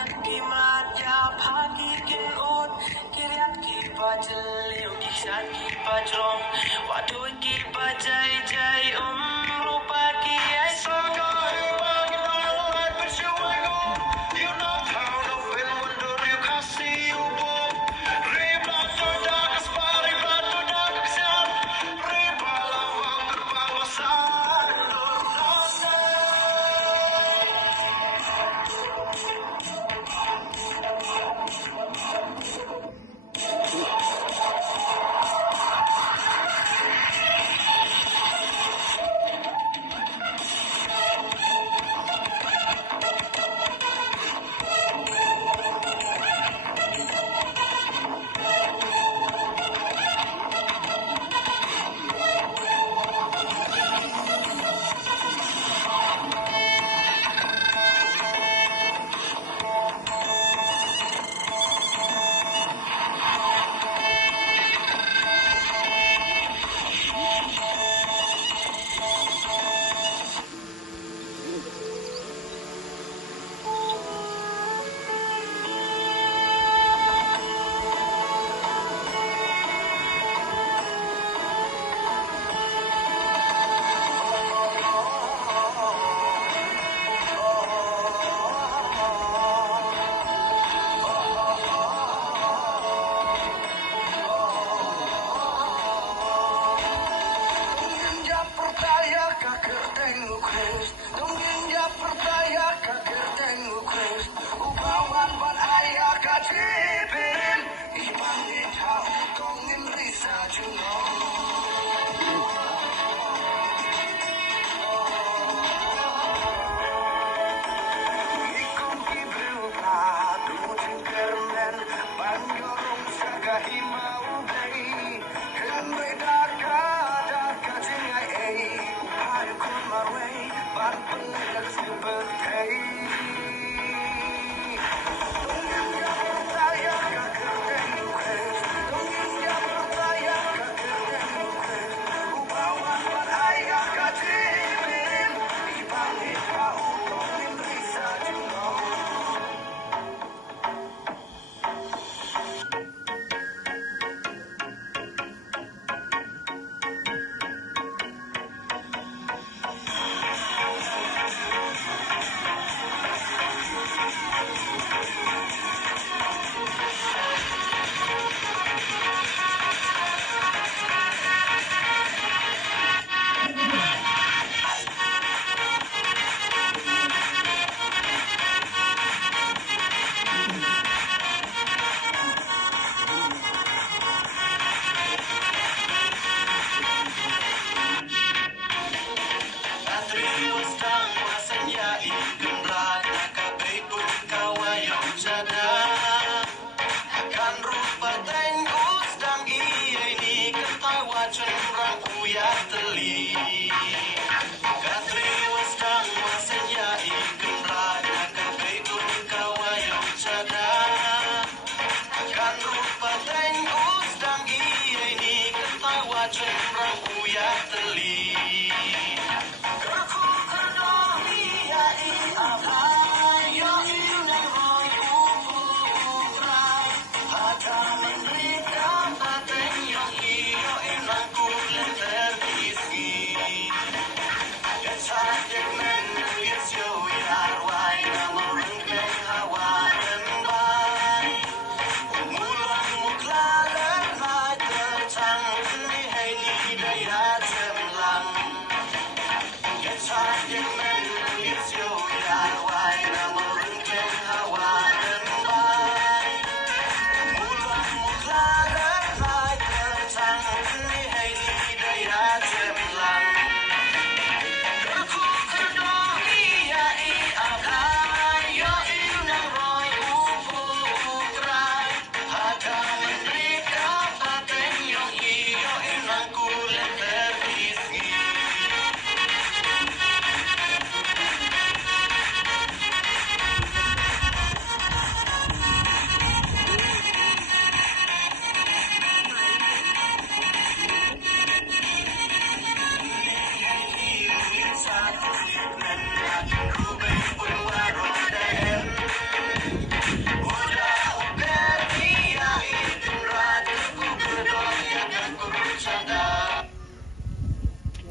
วันที่มาดยาพากีกินโอ๊ตกีเรียกกีบาจะเลวกีชากีบาจรองว่าด้วยกีบาใจใจรูปากีไอสองก็ให้บางกันน้อยไว้เป็นช่วยกู You know how to feel when the real can see you both Reblat to dark as far reblat to dark as hell Rebala wang terbang besar Watching